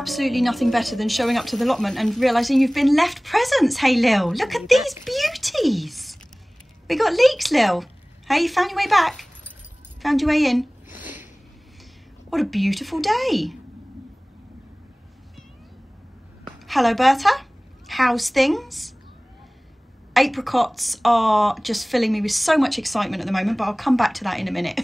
absolutely nothing better than showing up to the allotment and realising you've been left presents. Hey, Lil, look at these beauties. We got Leeks, Lil. Hey, you found your way back? Found your way in? What a beautiful day. Hello, Berta. How's things? Apricots are just filling me with so much excitement at the moment, but I'll come back to that in a minute.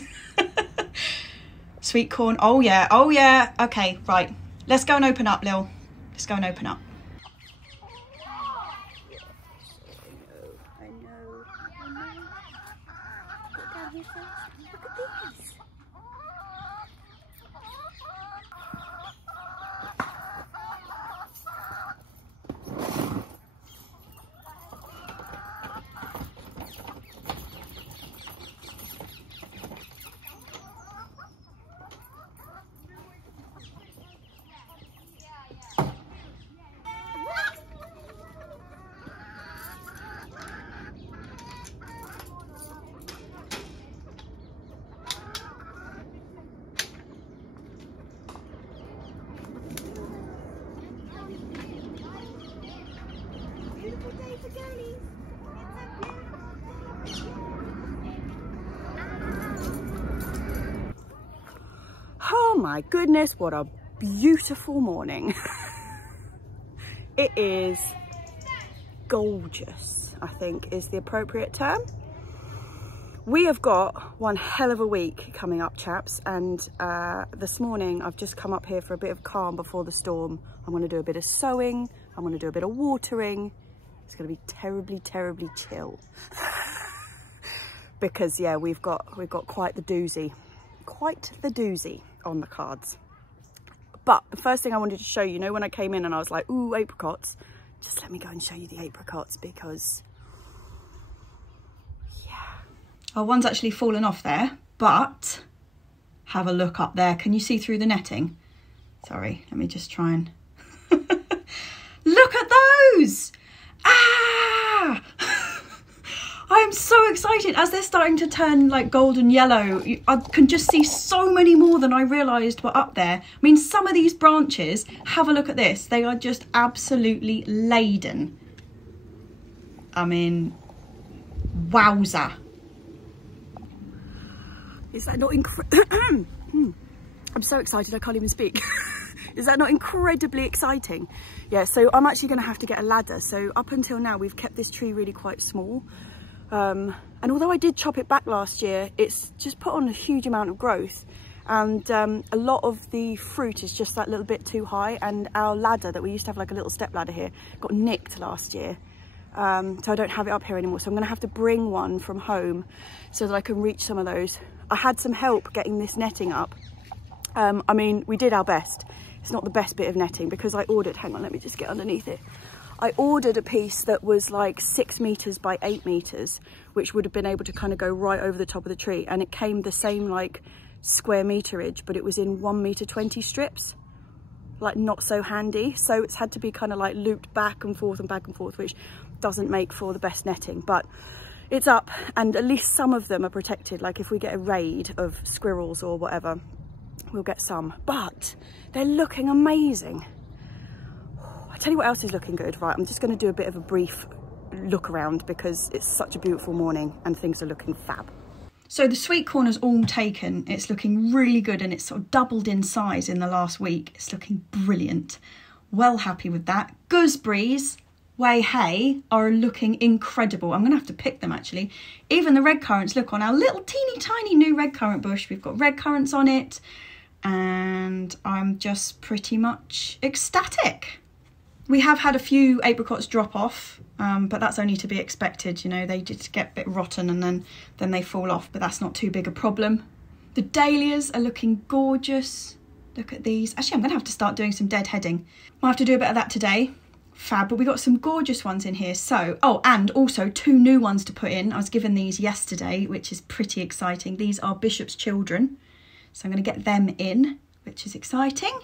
Sweet corn. Oh, yeah. Oh, yeah. Okay, right. Let's go and open up, Lil. Let's go and open up. I know. Get down here first. Look at these. Oh my goodness, what a beautiful morning. It is gorgeous, I think is the appropriate term. We have got one hell of a week coming up, chaps, and this morning I've just come up here for a bit of calm before the storm. I'm going to do a bit of sowing, I'm going to do a bit of watering. It's going to be terribly, terribly chill. Because yeah, we've got quite the doozy on the cards. But the first thing I wanted to show you, when I came in and I was like, ooh, apricots, just let me go and show you the apricots, because yeah. Oh, one's actually fallen off there, but have a look up there. Can you see through the netting? Sorry, let me just try and look at those. Ah! I'm so excited as they're starting to turn like golden yellow. I can just see so many more than I realised were up there. I mean, some of these branches, have a look at this. They are just absolutely laden. I mean, wowza. Is that not incredible? I'm so excited I can't even speak. Is that not incredibly exciting? Yeah, so I'm actually going to have to get a ladder. So up until now, we've kept this tree really quite small. And although I did chop it back last year, it's just put on a huge amount of growth. And a lot of the fruit is just that little bit too high. And our ladder that we used to have, like a little step ladder here, got nicked last year. So I don't have it up here anymore. So I'm going to have to bring one from home so that I can reach some of those. I had some help getting this netting up. I mean, we did our best. It's not the best bit of netting because I ordered, hang on, let me just get underneath it. I ordered a piece that was like 6 meters by 8 meters, which would have been able to kind of go right over the top of the tree. And it came the same like square meterage, but it was in 1 meter 20 strips, like not so handy. So it's had to be kind of like looped back and forth, which doesn't make for the best netting, but it's up and at least some of them are protected. Like if we get a raid of squirrels or whatever, we'll get some, but they're looking amazing. I tell you what else is looking good. Right, I'm just going to do a bit of a brief look around because it's such a beautiful morning and things are looking fab. So the sweet corn is all taken. It's looking really good and it's sort of doubled in size in the last week. It's looking brilliant. Well happy with that. Gooseberries, way hey, are looking incredible. I'm going to have to pick them actually. Even the red currants, look, on our little teeny tiny new red currant bush. We've got red currants on it and I'm just pretty much ecstatic. We have had a few apricots drop off, but that's only to be expected. You know, they just get a bit rotten and then they fall off, but that's not too big a problem. The dahlias are looking gorgeous. Look at these. Actually, I'm going to have to start doing some deadheading. I'll have to do a bit of that today. Fab, but we got some gorgeous ones in here. So, oh, and also 2 new ones to put in. I was given these yesterday, which is pretty exciting. These are Bishop's Children. So I'm going to get them in, which is exciting.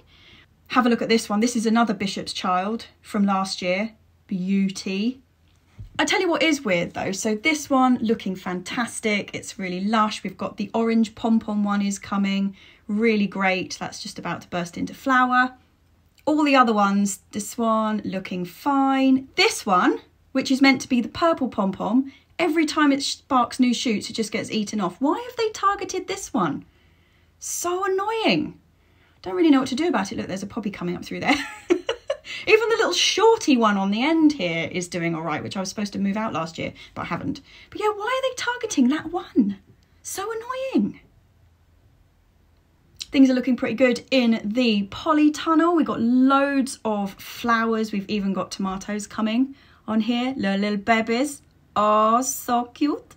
Have a look at this one. This is another Bishop's Child from last year. Beauty. I tell you what is weird though. So this one looking fantastic. It's really lush. We've got the orange pom-pom one is coming. Really great. That's just about to burst into flower. All the other ones, this one looking fine. This one, which is meant to be the purple pom-pom, every time it sparks new shoots, it just gets eaten off. Why have they targeted this one? So annoying. Don't really know what to do about it. Look, there's a poppy coming up through there. Even the little shorty one on the end here is doing all right, which I was supposed to move out last year, but I haven't. But yeah, why are they targeting that one? So annoying. Things are looking pretty good in the Polytunnel. We've got loads of flowers. We've even got tomatoes coming on here. Little babies. Oh, so cute.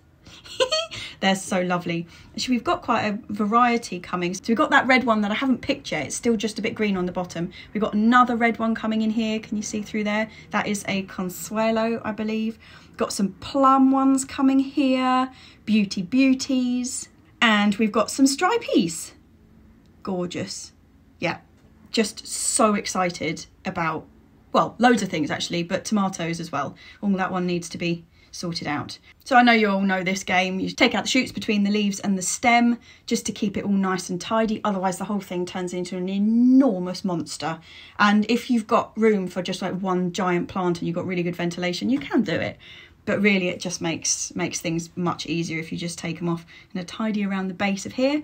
They're so lovely. Actually, we've got quite a variety coming. So we've got that red one that I haven't picked yet. It's still just a bit green on the bottom. We've got another red one coming in here. Can you see through there? That is a Consuelo, I believe. Got some plum ones coming here. Beauty beauties. And we've got some stripies. Gorgeous. Yeah, just so excited about, well, loads of things actually, but tomatoes as well. All that one needs to be sorted out. So I know you all know this game. You take out the shoots between the leaves and the stem just to keep it all nice and tidy. Otherwise the whole thing turns into an enormous monster. And if you've got room for just like one giant plant and you've got really good ventilation, you can do it. But really it just makes things much easier if you just take them off and tidy around the base of here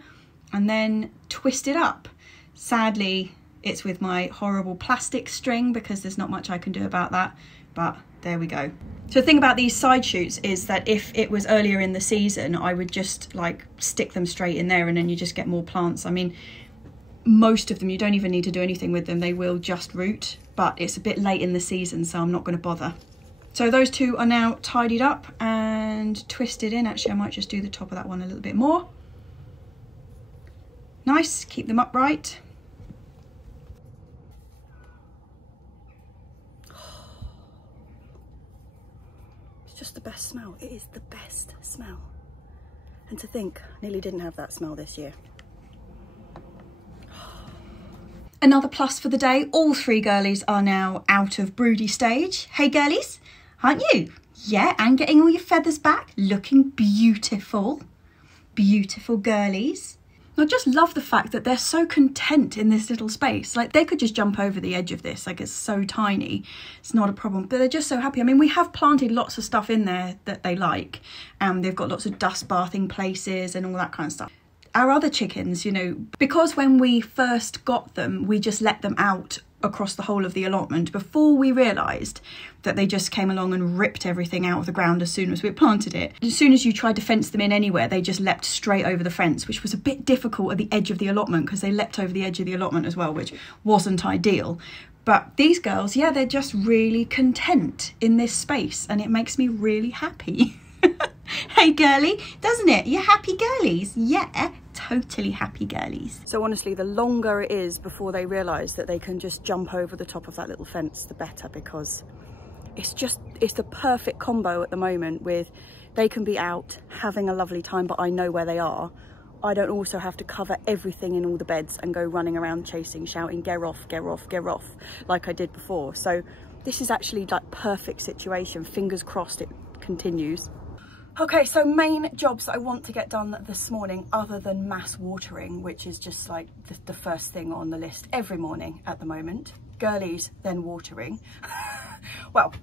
and then twist it up. Sadly, it's with my horrible plastic string because there's not much I can do about that, but there we go. So the thing about these side shoots is that if it was earlier in the season, I would just like stick them straight in there and then you just get more plants. I mean, most of them, you don't even need to do anything with them. They will just root, but it's a bit late in the season, so I'm not going to bother. So those two are now tidied up and twisted in. Actually, I might just do the top of that one a little bit more. Nice, keep them upright. Just the best smell. It is the best smell. And to think, I nearly didn't have that smell this year. Another plus for the day, all three girlies are now out of broody stage. Hey girlies, aren't you? Yeah, and getting all your feathers back, looking beautiful. Beautiful girlies. I just love the fact that they're so content in this little space. Like they could just jump over the edge of this, like it's so tiny, it's not a problem, but they're just so happy. I mean, we have planted lots of stuff in there that they like, and they've got lots of dust bathing places and all that kind of stuff. Our other chickens, you know, because when we first got them, we just let them out across the whole of the allotment before we realised that they just came along and ripped everything out of the ground as soon as we planted it. As soon as you tried to fence them in anywhere, they just leapt straight over the fence, which was a bit difficult at the edge of the allotment because they leapt over the edge of the allotment as well, which wasn't ideal. But these girls, yeah, they're just really content in this space and it makes me really happy. Hey girly, doesn't it? You're happy girlies? Yeah, totally happy girlies. So honestly, the longer it is before they realise that they can just jump over the top of that little fence, the better, because it's the perfect combo at the moment with they can be out having a lovely time, but I know where they are. I don't also have to cover everything in all the beds and go running around chasing, shouting, get off, get off, get off, like I did before. So this is actually like perfect situation. Fingers crossed it continues. Okay, so main jobs that I want to get done this morning other than mass watering, which is just like the first thing on the list every morning at the moment. Girlies, then watering. Well,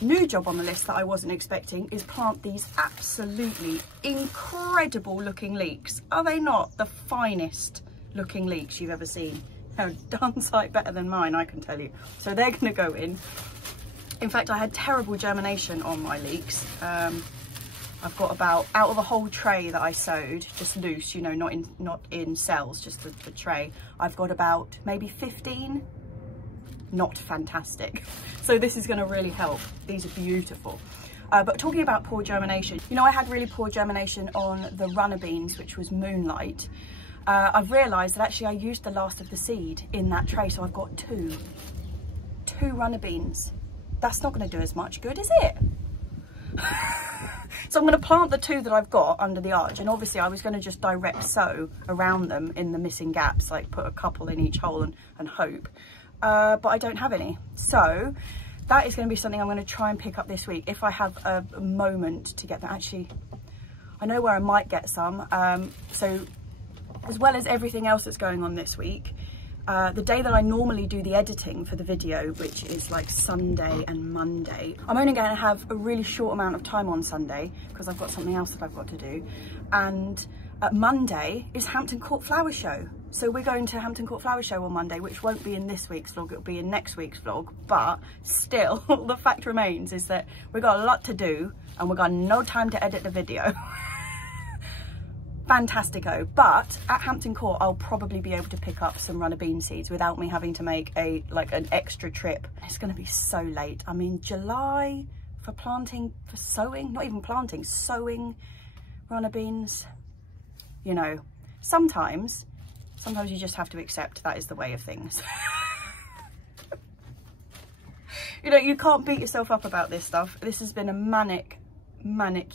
new job on the list that I wasn't expecting is plant these absolutely incredible looking leeks. Are they not the finest looking leeks you've ever seen? They're a darn sight better than mine, I can tell you. So they're gonna go in. In fact, I had terrible germination on my leeks. I've got about, out of a whole tray that I sowed, just loose, you know, not in cells, just the tray, I've got about maybe 15. Not fantastic. So this is going to really help. These are beautiful. But talking about poor germination, you know, I had really poor germination on the runner beans, which was Moonlight. I've realised that actually I used the last of the seed in that tray, so I've got two runner beans. That's not going to do as much good, is it? So I'm going to plant the two that I've got under the arch, and obviously I was going to just direct sow around them in the missing gaps, like put a couple in each hole and hope, but I don't have any. So that is going to be something I'm going to try and pick up this week if I have a moment to get that. Actually, I know where I might get some. So as well as everything else that's going on this week, the day that I normally do the editing for the video, which is like Sunday and Monday. I'm only going to have a really short amount of time on Sunday because I've got something else that I've got to do. And Monday is Hampton Court Flower Show. So we're going to Hampton Court Flower Show on Monday, which won't be in this week's vlog, it'll be in next week's vlog. But still, the fact remains is that we've got a lot to do and we've got no time to edit the video. Fantastico. But at Hampton Court, I'll probably be able to pick up some runner bean seeds without me having to make an extra trip. It's going to be so late. I mean, July for planting, for sowing, not even planting, sowing runner beans. You know, sometimes you just have to accept that is the way of things. You know, you can't beat yourself up about this stuff. This has been a manic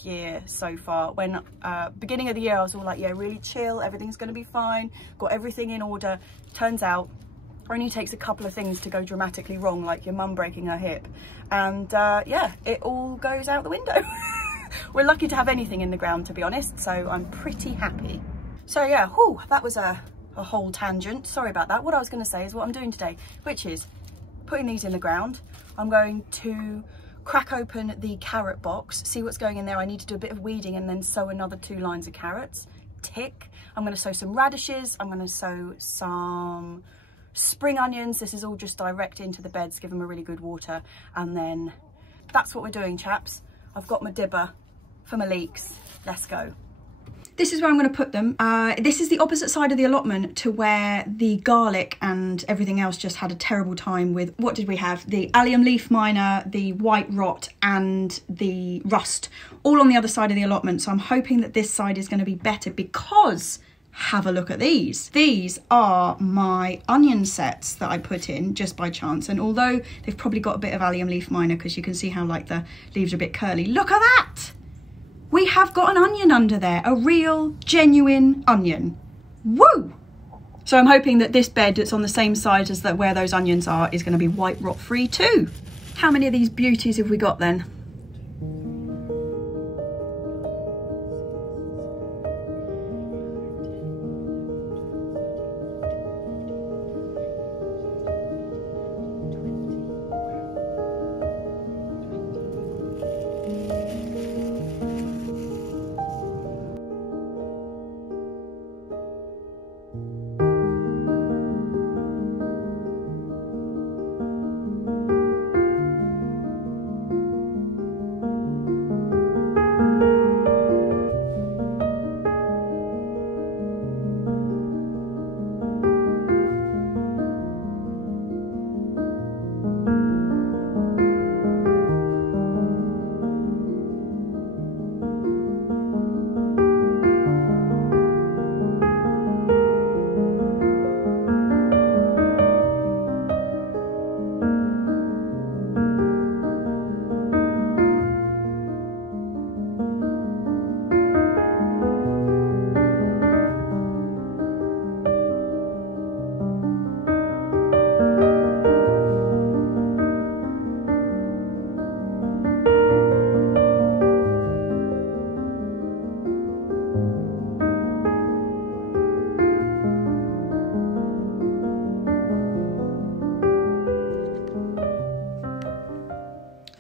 year so far. When beginning of the year I was all like, yeah, really chill, everything's going to be fine, got everything in order. Turns out it only takes a couple of things to go dramatically wrong, like your mum breaking her hip, and yeah, it all goes out the window. We're lucky to have anything in the ground, to be honest, so I'm pretty happy. So yeah, whew, that was a whole tangent, sorry about that. What I was going to say is what I'm doing today, which is putting these in the ground. I'm going to crack open the carrot box, see what's going in there. I need to do a bit of weeding and then sow another 2 lines of carrots. Tick. I'm going to sow some radishes. I'm going to sow some spring onions. This is all just direct into the beds, give them a really good water. And then that's what we're doing, chaps. I've got my dibber for my leeks. Let's go. This is where I'm going to put them. This is the opposite side of the allotment to where the garlic and everything else just had a terrible time with. What did we have? The allium leaf miner, the white rot and the rust, all on the other side of the allotment. So I'm hoping that this side is going to be better because, have a look at these. These are my onion sets that I put in just by chance. And although they've probably got a bit of allium leaf miner because you can see how like the leaves are a bit curly. Look at that! We have got an onion under there, a real, genuine onion. Woo! So I'm hoping that this bed that's on the same side as where those onions are is going to be white rot free too. How many of these beauties have we got then?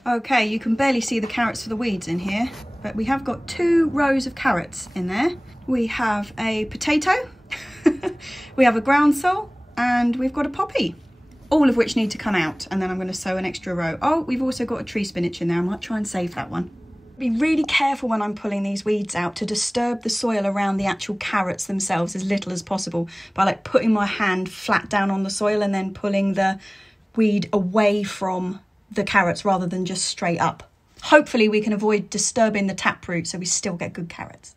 Okay, you can barely see the carrots for the weeds in here, but we have got 2 rows of carrots in there. We have a potato, we have a groundsel, and we've got a poppy, all of which need to come out, and then I'm going to sow an extra row. Oh, we've also got a tree spinach in there. I might try and save that one. Be really careful when I'm pulling these weeds out to disturb the soil around the actual carrots themselves as little as possible by like putting my hand flat down on the soil and then pulling the weed away from the carrots rather than just straight up. Hopefully we can avoid disturbing the taproot so we still get good carrots.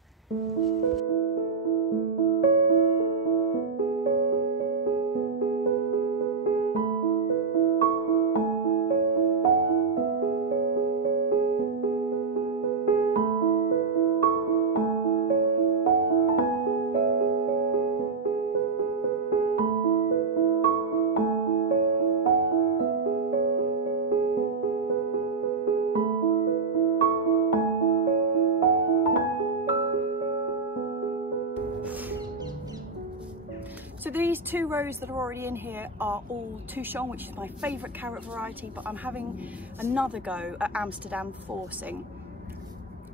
So these 2 rows that are already in here are all Touchon, which is my favourite carrot variety, but I'm having another go at Amsterdam Forcing.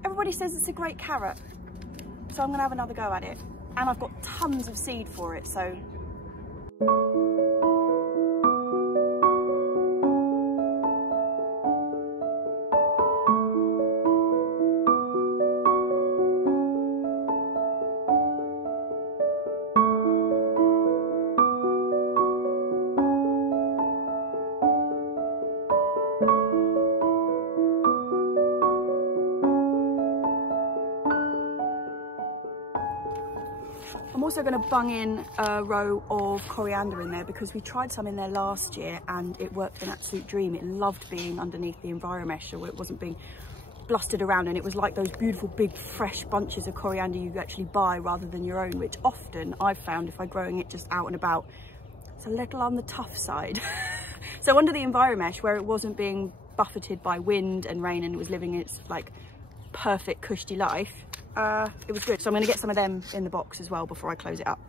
Everybody says it's a great carrot, so I'm going to have another go at it. And I've got tons of seed for it, so... I'm also going to bung in a row of coriander in there because we tried some in there last year and it worked an absolute dream. It loved being underneath the enviromesh, so it wasn't being blustered around, and it was like those beautiful big fresh bunches of coriander you actually buy rather than your own, which often I've found if I'm growing it just out and about, it's a little on the tough side. So under the enviromesh, where it wasn't being buffeted by wind and rain and it was living its like perfect cushy life, it was good. So I'm going to get some of them in the box as well before I close it up.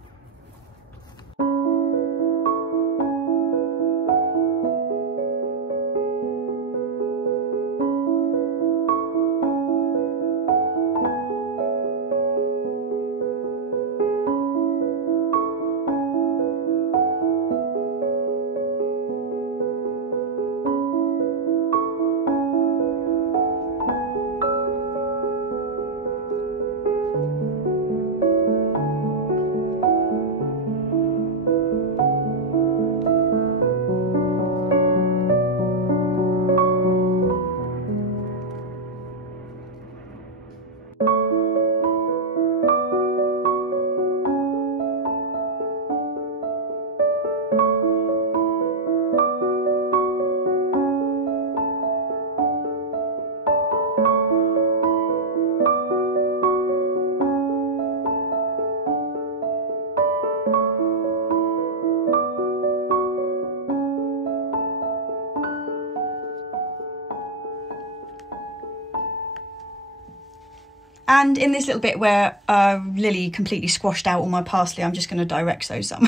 And in this little bit where Lily completely squashed out all my parsley, I'm just going to direct sow some.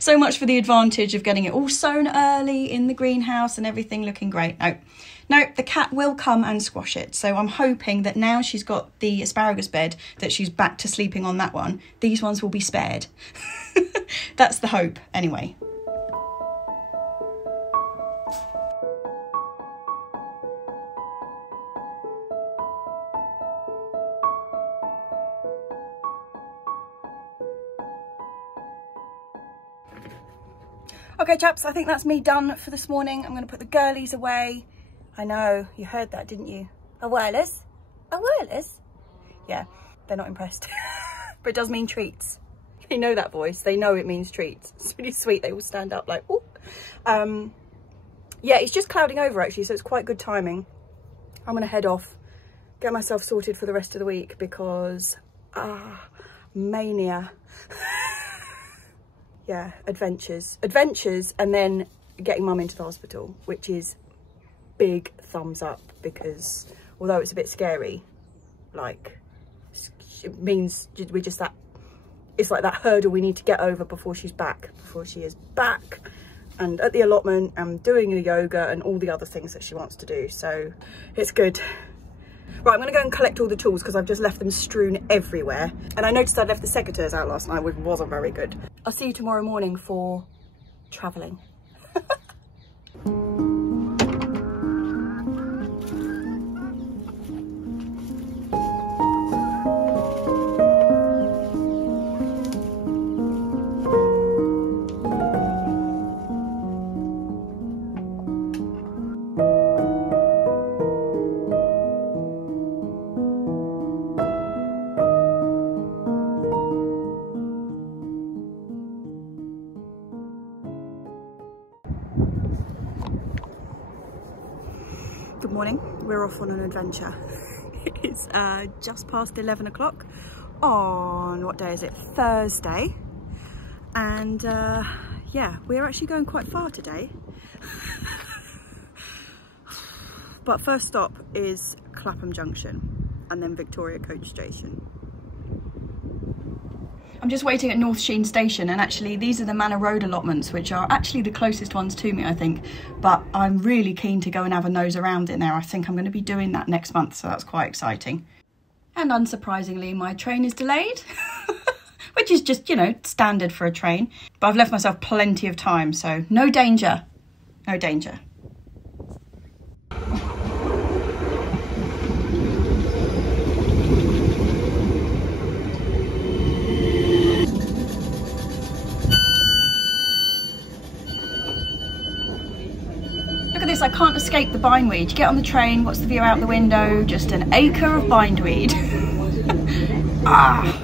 So much for the advantage of getting it all sown early in the greenhouse and everything looking great. No, the cat will come and squash it. So I'm hoping that now she's got the asparagus bed, that she's back to sleeping on that one, these ones will be spared. That's the hope, anyway. Okay chaps, I think that's me done for this morning. I'm going to put the girlies away. I know, you heard that, didn't you? A wireless? A wireless? Yeah, they're not impressed. But it does mean treats. They know that voice, they know it means treats. It's really sweet, they all stand up like, ooh. Yeah, it's just clouding over actually, so it's quite good timing. I'm going to head off, get myself sorted for the rest of the week because, mania. Yeah, adventures, and then getting mum into the hospital, which is big thumbs up because although it's a bit scary, like it means we're just that, it's like that hurdle we need to get over before she is back and at the allotment and doing the yoga and all the other things that she wants to do, so it's good. Right, I'm going to go and collect all the tools because I've just left them strewn everywhere. And I noticed I left the secateurs out last night, which wasn't very good. I'll see you tomorrow morning for travelling. Good morning, we're off on an adventure. It's just past 11 o'clock on, what day is it? Thursday. And yeah, we're actually going quite far today. But first stop is Clapham Junction and then Victoria Coach Station. I'm just waiting at North Sheen Station, and actually these are the Manor Road allotments, which are actually the closest ones to me, I think. But I'm really keen to go and have a nose around in there. I think I'm going to be doing that next month, so that's quite exciting. And unsurprisingly, my train is delayed, which is just, you know, standard for a train. But I've left myself plenty of time, so no danger, no danger. I can't escape the bindweed. You get on the train, what's the view out the window? Just an acre of bindweed. Ah!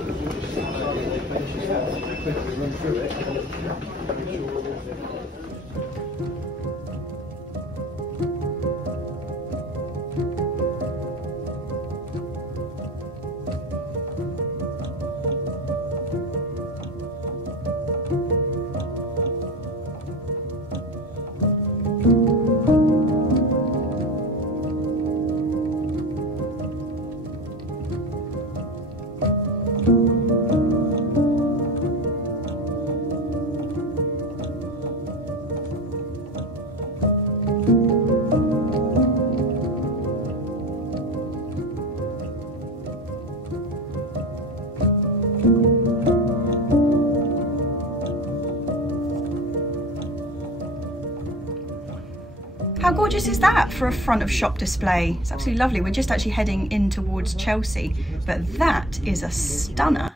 How gorgeous is that for a front of shop display? It's absolutely lovely. We're just actually heading in towards Chelsea, but that is a stunner.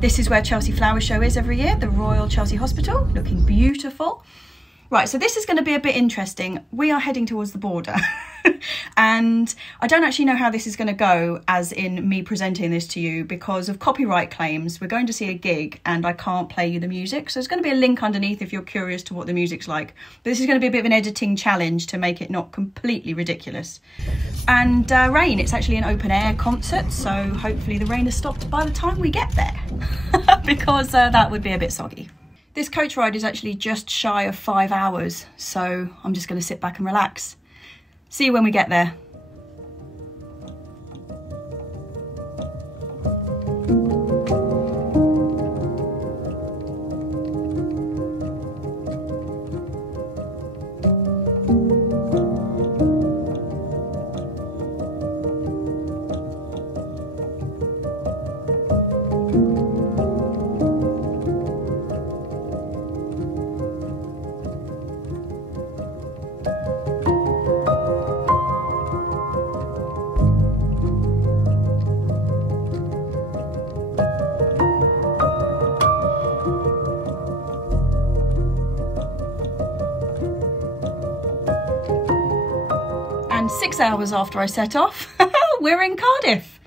This is where Chelsea Flower Show is every year, the Royal Chelsea Hospital, looking beautiful. Right, so this is going to be a bit interesting. We are heading towards the border and I don't actually know how this is going to go, as in me presenting this to you, because of copyright claims. We're going to see a gig and I can't play you the music, so there's going to be a link underneath if you're curious to what the music's like. But this is going to be a bit of an editing challenge to make it not completely ridiculous. And rain, it's actually an open air concert, so hopefully the rain has stopped by the time we get there because that would be a bit soggy. This coach ride is actually just shy of 5 hours, so I'm just going to sit back and relax. See you when we get there. And 6 hours after I set off, we're in Cardiff.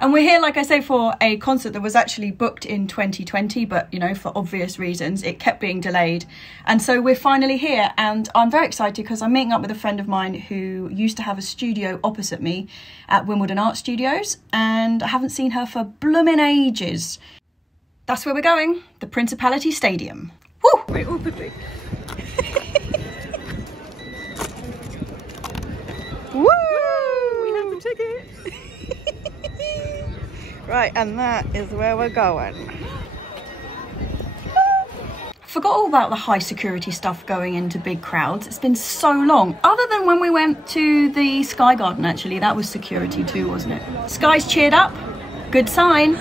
And we're here, like I say, for a concert that was actually booked in 2020, but, you know, for obvious reasons, it kept being delayed. And so we're finally here, and I'm very excited because I'm meeting up with a friend of mine who used to have a studio opposite me at Wimbledon Art Studios, and I haven't seen her for blooming ages. That's where we're going, the Principality Stadium. Woo! Wait, oh, quickly. Woo! We have the ticket. Right, and that is where we're going. Forgot all about the high security stuff going into big crowds. It's been so long. Other than when we went to the Sky Garden, actually, that was security too, wasn't it? Sky's cheered up. Good sign.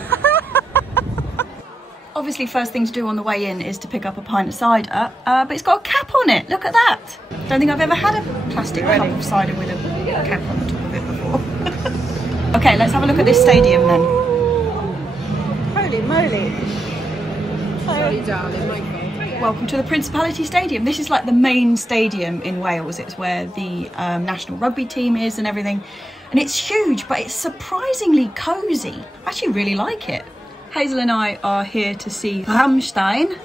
Obviously, first thing to do on the way in is to pick up a pint of cider, but it's got a cap on it. Look at that. Don't think I've ever had a plastic cup of cider with a cap on the top of it before. Okay, let's have a look at this stadium then. Holy moly. Sorry, darling, my fault. Welcome to the Principality Stadium. This is like the main stadium in Wales. It's where the national rugby team is and everything. And it's huge, but it's surprisingly cosy. I actually really like it. Hazel and I are here to see Rammstein.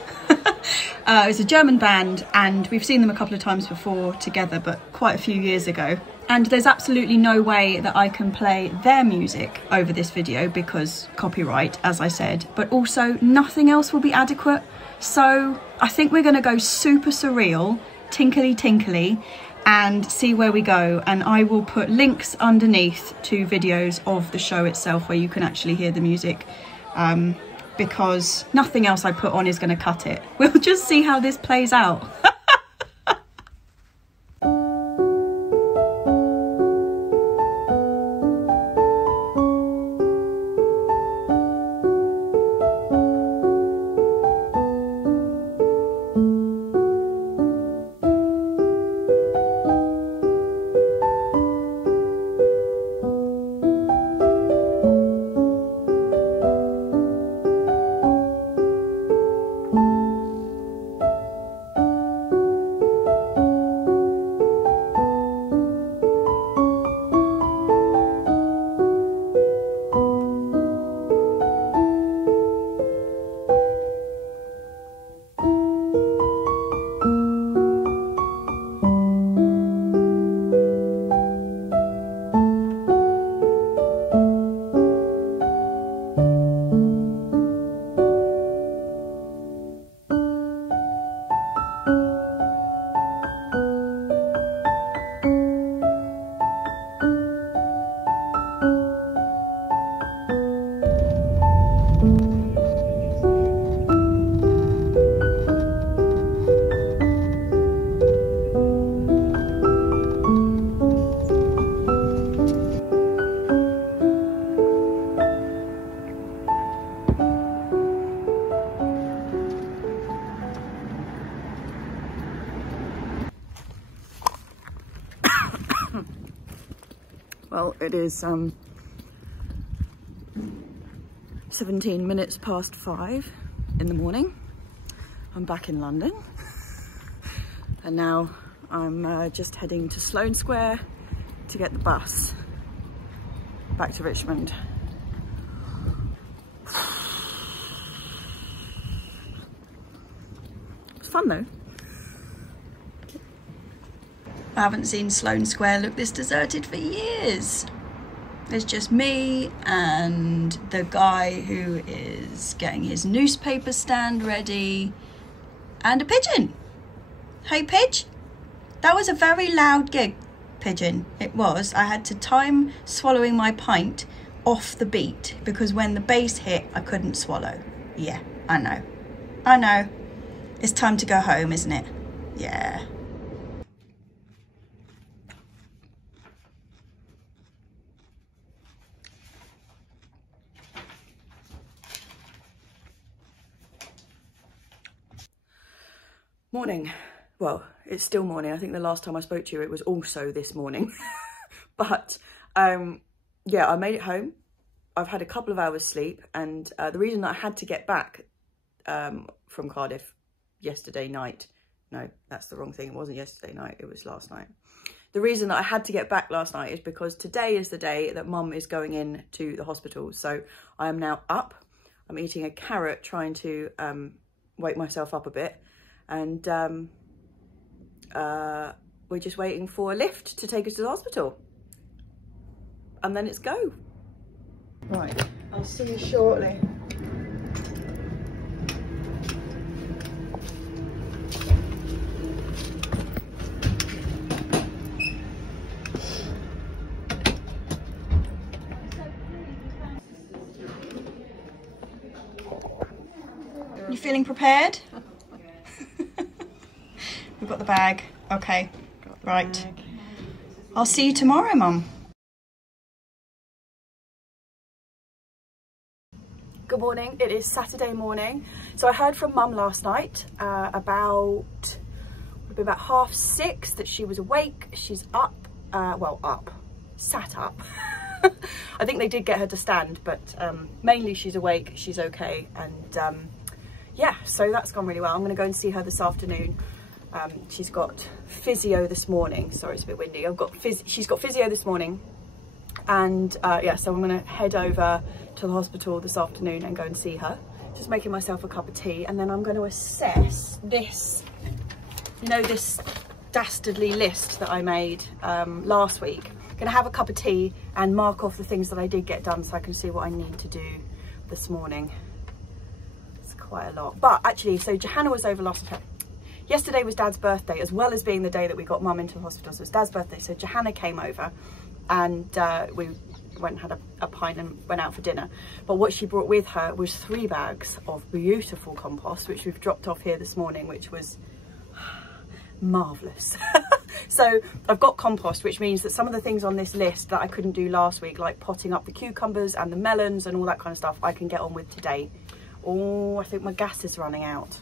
It's a German band, and we've seen them a couple of times before together, but quite a few years ago. And there's absolutely no way that I can play their music over this video because copyright, as I said, but also nothing else will be adequate. So I think we're gonna go super surreal, tinkly tinkly, and see where we go. And I will put links underneath to videos of the show itself where you can actually hear the music because nothing else I put on is going to cut it. We'll just see how this plays out. Well, it is 17 minutes past 5 in the morning. I'm back in London and now I'm just heading to Sloane Square to get the bus back to Richmond. It's fun though. I haven't seen Sloane Square look this deserted for years. There's just me and the guy who is getting his newspaper stand ready and a pigeon. Hey Pidge, that was a very loud gig, pigeon. It was. I had to time swallowing my pint off the beat because when the bass hit I couldn't swallow. Yeah, I know. I know. It's time to go home, isn't it? Yeah. Morning. Well, it's still morning. I think the last time I spoke to you, it was also this morning. But yeah, I made it home. I've had a couple of hours sleep, and the reason that I had to get back from Cardiff yesterday night, no, that's the wrong thing. It wasn't yesterday night, it was last night. The reason that I had to get back last night is because today is the day that Mum is going in to the hospital. So I am now up. I'm eating a carrot, trying to wake myself up a bit. And we're just waiting for a lift to take us to the hospital. And then it's go. Right, I'll see you shortly. You feeling prepared? We've got the bag. Okay, right. I'll see you tomorrow, Mum. Good morning. It is Saturday morning. So I heard from Mum last night about 6:30 that she was awake. She's up, sat up. I think they did get her to stand, but mainly she's awake, she's okay. And yeah, so that's gone really well. I'm gonna go and see her this afternoon. She's got physio this morning. Sorry, it's a bit windy. She's got physio this morning, and yeah, so I'm gonna head over to the hospital this afternoon and go and see her. Just making myself a cup of tea, and then I'm going to assess this, you know, this dastardly list that I made last week. I'm gonna have a cup of tea and mark off the things that I did get done so I can see what I need to do this morning. It's quite a lot, but actually, so Johanna was over last night. Yesterday was Dad's birthday, as well as being the day that we got Mum into the hospital. So it was Dad's birthday. So Johanna came over, and we went and had a pint and went out for dinner. But what she brought with her was 3 bags of beautiful compost, which we've dropped off here this morning, which was marvellous. So I've got compost, which means that some of the things on this list that I couldn't do last week, like potting up the cucumbers and the melons and all that kind of stuff, I can get on with today. Oh, I think my gas is running out.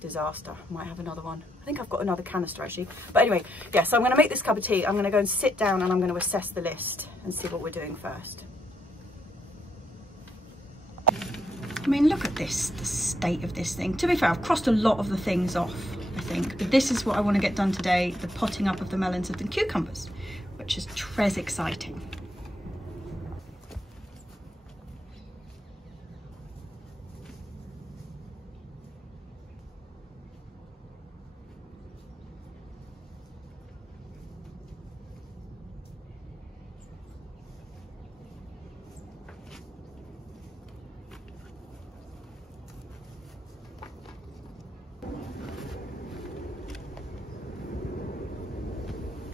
Disaster. Might have another one. I think I've got another canister actually. But anyway, yeah, so I'm going to make this cup of tea. I'm going to go and sit down and I'm going to assess the list and see what we're doing first. I mean, look at this, the state of this thing. To be fair, I've crossed a lot of the things off, I think. But this is what I want to get done today, the potting up of the melons and the cucumbers, which is très exciting.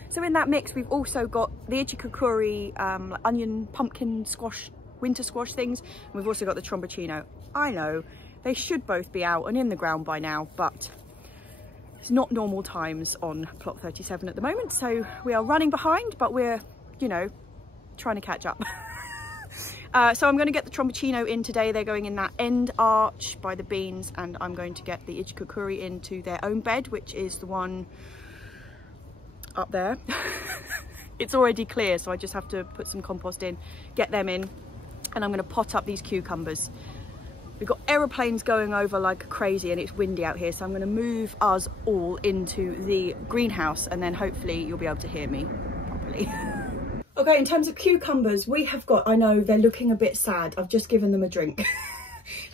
So in that mix, we've also got the Ichiku Kuri, onion, pumpkin, squash, winter squash things. And we've also got the tromboncino. I know, they should both be out and in the ground by now, but it's not normal times on plot 37 at the moment. So we are running behind, but we're, you know, trying to catch up. So I'm going to get the tromboncino in today. They're going in that end arch by the beans, and I'm going to get the Ichiku Kuri into their own bed, which is the one up there. It's already clear, so I just have to put some compost in, get them in, and I'm going to pot up these cucumbers. We've got aeroplanes going over like crazy and it's windy out here, so I'm going to move us all into the greenhouse and then hopefully you'll be able to hear me properly. Okay, in terms of cucumbers, we have got, I know they're looking a bit sad, I've just given them a drink.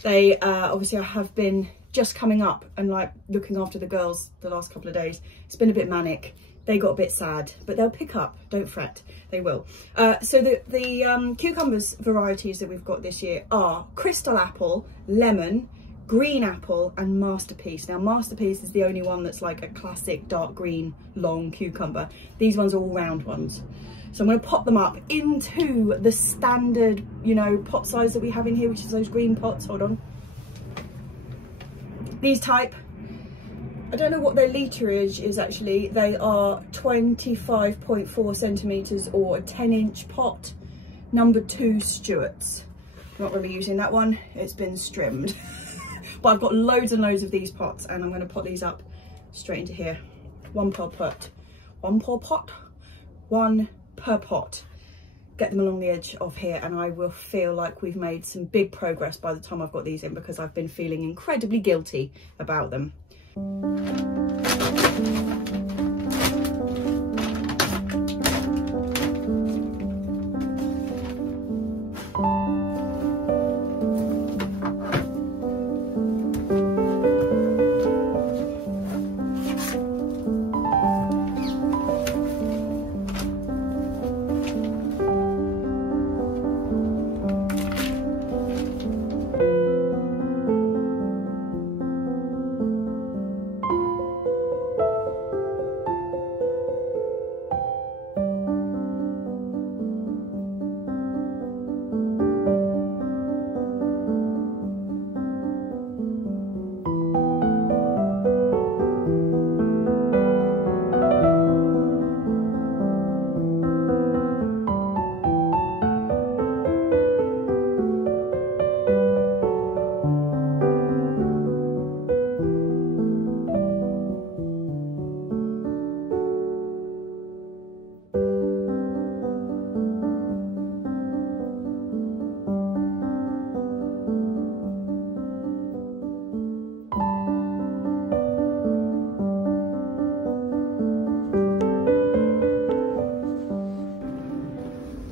They obviously I have been just coming up and like looking after the girls the last couple of days. It's been a bit manic. They got a bit sad, but they'll pick up, don't fret, they will. So the cucumbers varieties that we've got this year are Crystal Apple, Lemon, Green Apple and Masterpiece. Now Masterpiece is the only one that's like a classic dark green long cucumber. These ones are all round ones. So I'm going to pop them up into the standard, you know, pot size that we have in here, which is those green pots. Hold on. These type. I don't know what their literage is actually. They are 25.4 centimetres or a 10-inch pot. Number 2 Stewart's. Not really using that one. It's been strimmed. But I've got loads and loads of these pots and I'm going to pot these up straight into here. One per pot. One per pot. One per pot. Get them along the edge of here and I will feel like we've made some big progress by the time I've got these in, because I've been feeling incredibly guilty about them.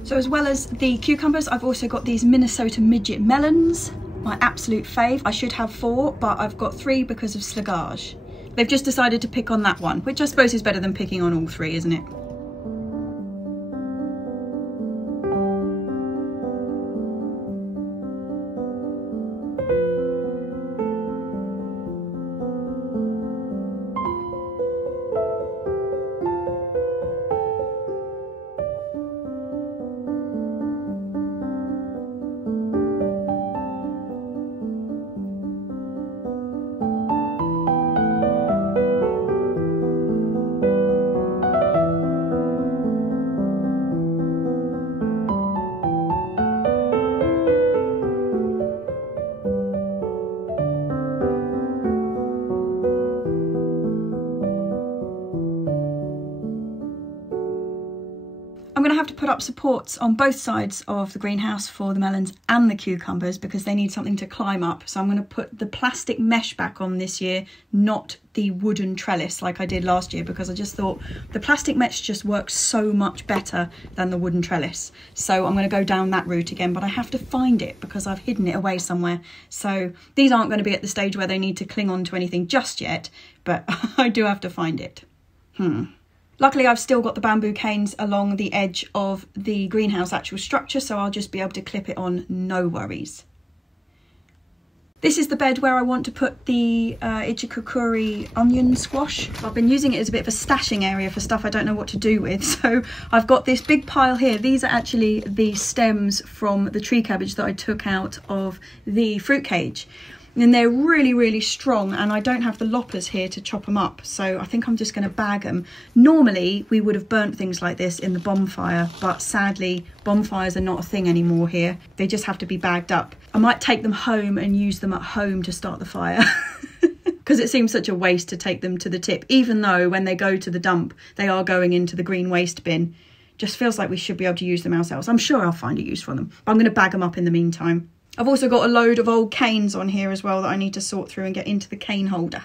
So as well as the cucumbers, I've also got these Minnesota midget melons, my absolute fave. I should have 4, but I've got 3 because of slugage. They've just decided to pick on that one, which I suppose is better than picking on all 3, isn't it? up supports on both sides of the greenhouse for the melons and the cucumbers because they need something to climb up. So I'm going to put the plastic mesh back on this year, not the wooden trellis like I did last year, because I just thought the plastic mesh just works so much better than the wooden trellis. So I'm going to go down that route again, but I have to find it because I've hidden it away somewhere. So these aren't going to be at the stage where they need to cling on to anything just yet, but I do have to find it. Luckily, I've still got the bamboo canes along the edge of the greenhouse actual structure, so I'll just be able to clip it on, no worries. This is the bed where I want to put the Ichiku Kuri onion squash. I've been using it as a bit of a stashing area for stuff I don't know what to do with. So I've got this big pile here. These are actually the stems from the tree cabbage that I took out of the fruit cage. And they're really, really strong, and I don't have the loppers here to chop them up, so I think I'm just going to bag them. Normally we would have burnt things like this in the bonfire, but sadly bonfires are not a thing anymore here. They just have to be bagged up. I might take them home and use them at home to start the fire because it seems such a waste to take them to the tip, even though when they go to the dump they are going into the green waste bin. Just feels like we should be able to use them ourselves. I'm sure I'll find a use for them, but I'm going to bag them up in the meantime. I've also got a load of old canes on here as well that I need to sort through and get into the cane holder.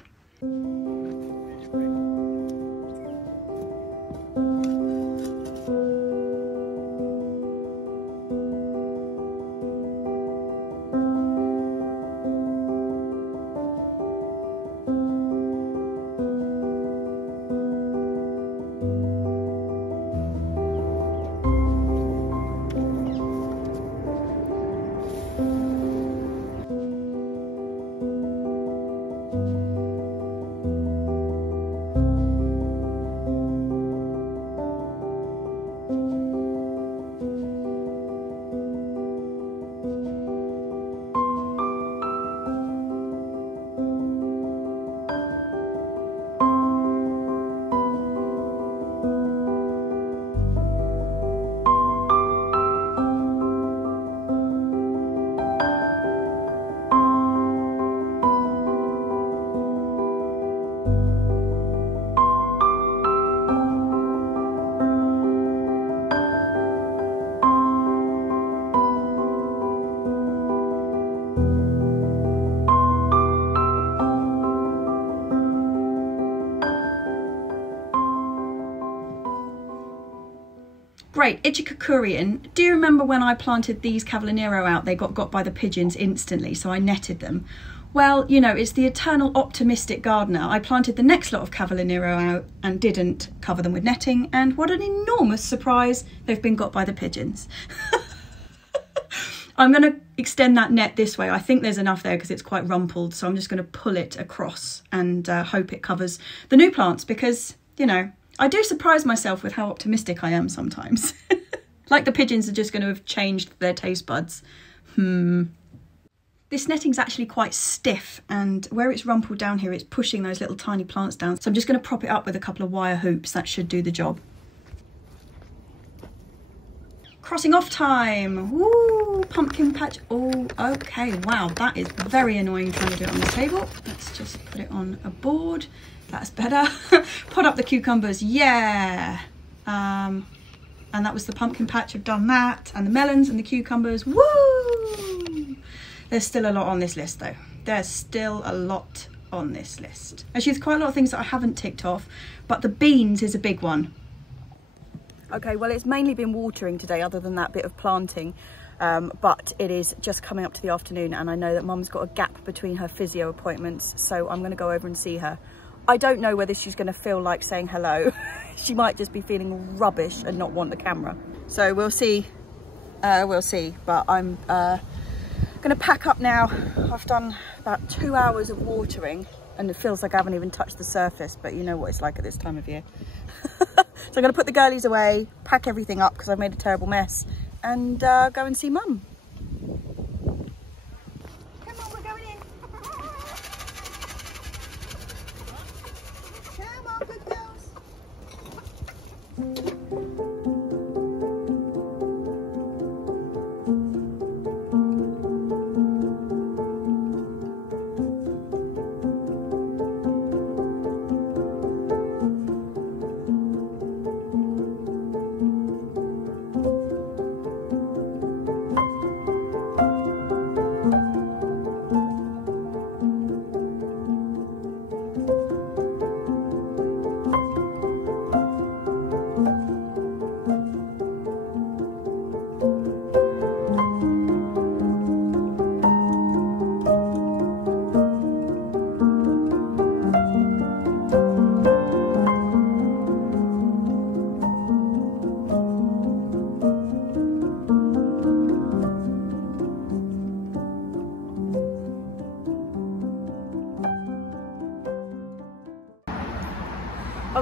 Great, Ichiku Kuri. Do you remember when I planted these Cavolo Nero out? They got by the pigeons instantly, so I netted them. Well, you know, it's the eternal optimistic gardener. I planted the next lot of Cavolo Nero out and didn't cover them with netting, and what an enormous surprise, they've been got by the pigeons. I'm going to extend that net this way. I think there's enough there because it's quite rumpled, so I'm just going to pull it across and hope it covers the new plants because, you know, I do surprise myself with how optimistic I am sometimes. Like the pigeons are just going to have changed their taste buds. This netting's actually quite stiff, and where it's rumpled down here, it's pushing those little tiny plants down. So I'm just going to prop it up with a couple of wire hoops. That should do the job. Crossing off time. Woo, pumpkin patch. Oh, okay. Wow, that is very annoying trying to do it on the table. Let's just put it on a board. That's better. Pot up the cucumbers. Yeah. And that was the pumpkin patch. I've done that. And the melons and the cucumbers. Woo! There's still a lot on this list though. There's still a lot on this list. Actually, there's quite a lot of things that I haven't ticked off, but the beans is a big one. Okay, well, it's mainly been watering today other than that bit of planting. But it is just coming up to the afternoon and I know that Mum's got a gap between her physio appointments, so I'm going to go over and see her. I don't know whether she's going to feel like saying hello. She might just be feeling rubbish and not want the camera. So we'll see. But I'm going to pack up now. I've done about 2 hours of watering and it feels like I haven't even touched the surface, but you know what it's like at this time of year. So I'm going to put the girlies away, pack everything up because I've made a terrible mess, and go and see Mum. Come on, we're going in. Come on, good girls.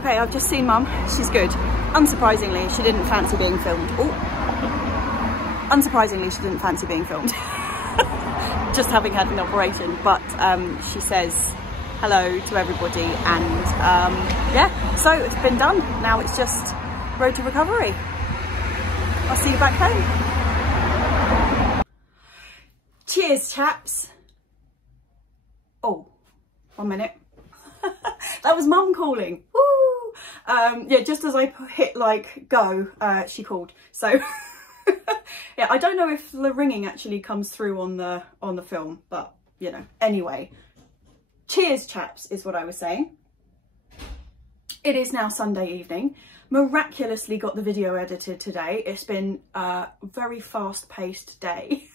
Okay, I've just seen Mum. She's good. Unsurprisingly, she didn't fancy being filmed. Oh, unsurprisingly, she didn't fancy being filmed. Just having had an operation, but she says hello to everybody, and yeah, so it's been done. Now it's just road to recovery. I'll see you back home. Cheers, chaps. Oh, 1 minute. That was Mum calling. Woo! Yeah, just as I hit like go, she called. So yeah, I don't know if the ringing actually comes through on the film, but you know, anyway. Cheers, chaps, is what I was saying. It is now Sunday evening. Miraculously got the video edited today. It's been a very fast-paced day,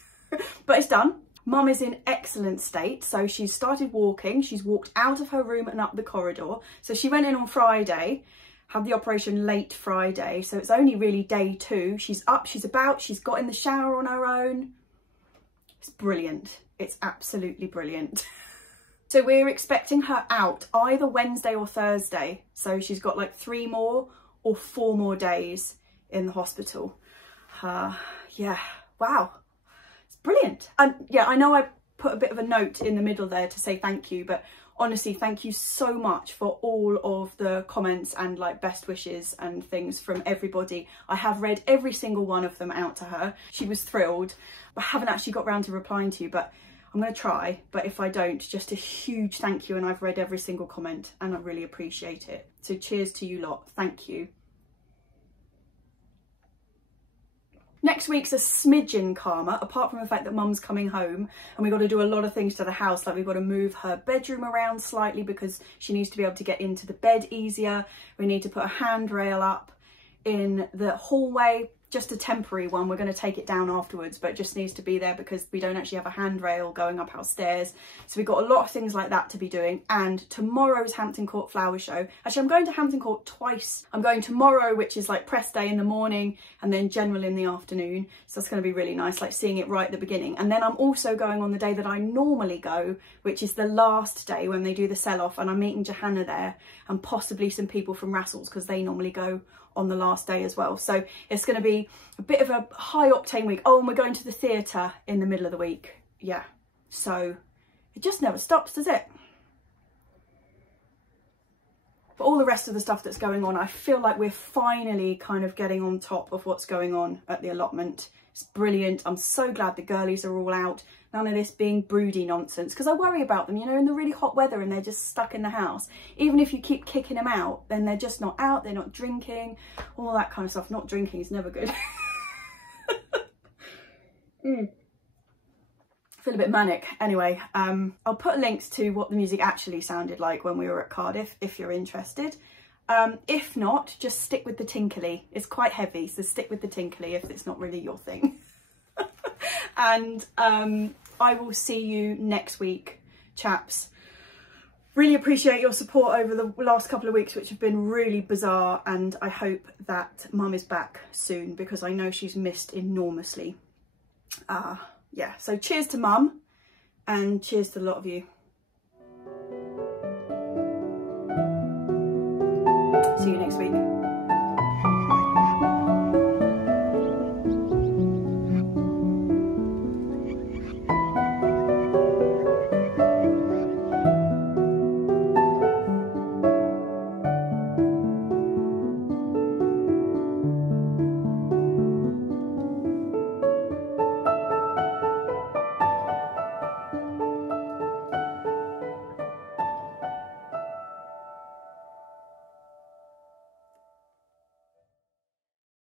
but it's done. Mum is in excellent state, so she's started walking. She's walked out of her room and up the corridor. So she went in on Friday, had the operation late Friday, so it's only really day 2. She's up, she's about, she's got in the shower on her own. It's brilliant. It's absolutely brilliant. So we're expecting her out either Wednesday or Thursday. So she's got like 3 more or 4 more days in the hospital. Yeah, wow. Brilliant. And yeah, I know I put a bit of a note in the middle there to say thank you, but honestly, thank you so much for all of the comments and like best wishes and things from everybody. I have read every single one of them out to her. She was thrilled. I haven't actually got round to replying to you, but I'm going to try. But if I don't, just a huge thank you. And I've read every single comment and I really appreciate it. So cheers to you lot. Thank you. Next week's a smidgen calmer, apart from the fact that Mum's coming home and we've got to do a lot of things to the house. Like we've got to move her bedroom around slightly because she needs to be able to get into the bed easier. We need to put a handrail up in the hallway, just a temporary one. We're going to take it down afterwards, but it just needs to be there because we don't actually have a handrail going up our stairs. So we've got a lot of things like that to be doing. And tomorrow's Hampton Court Flower Show. Actually, I'm going to Hampton Court twice. I'm going tomorrow, which is like press day in the morning, and then general in the afternoon. So that's going to be really nice, like seeing it right at the beginning. And then I'm also going on the day that I normally go, which is the last day when they do the sell-off, and I'm meeting Johanna there and possibly some people from Rassels because they normally go on the last day as well. So it's going to be a bit of a high octane week. Oh, and we're going to the theatre in the middle of the week. Yeah, so it just never stops, does it? But all the rest of the stuff that's going on, I feel like we're finally kind of getting on top of what's going on at the allotment. It's brilliant. I'm so glad the girlies are all out. None of this being broody nonsense, because I worry about them, you know, in the really hot weather and they're just stuck in the house. Even if you keep kicking them out, then they're just not out, they're not drinking, all that kind of stuff. Not drinking is never good. I feel a bit manic. Anyway, I'll put links to what the music actually sounded like when we were at Cardiff, if you're interested. If not, just stick with the tinkly. It's quite heavy, so stick with the tinkly if it's not really your thing. And I will see you next week, chaps. Really appreciate your support over the last couple of weeks, which have been really bizarre, and I hope that Mum is back soon because I know she's missed enormously. Yeah, so cheers to Mum and cheers to a lot of you. See you next week.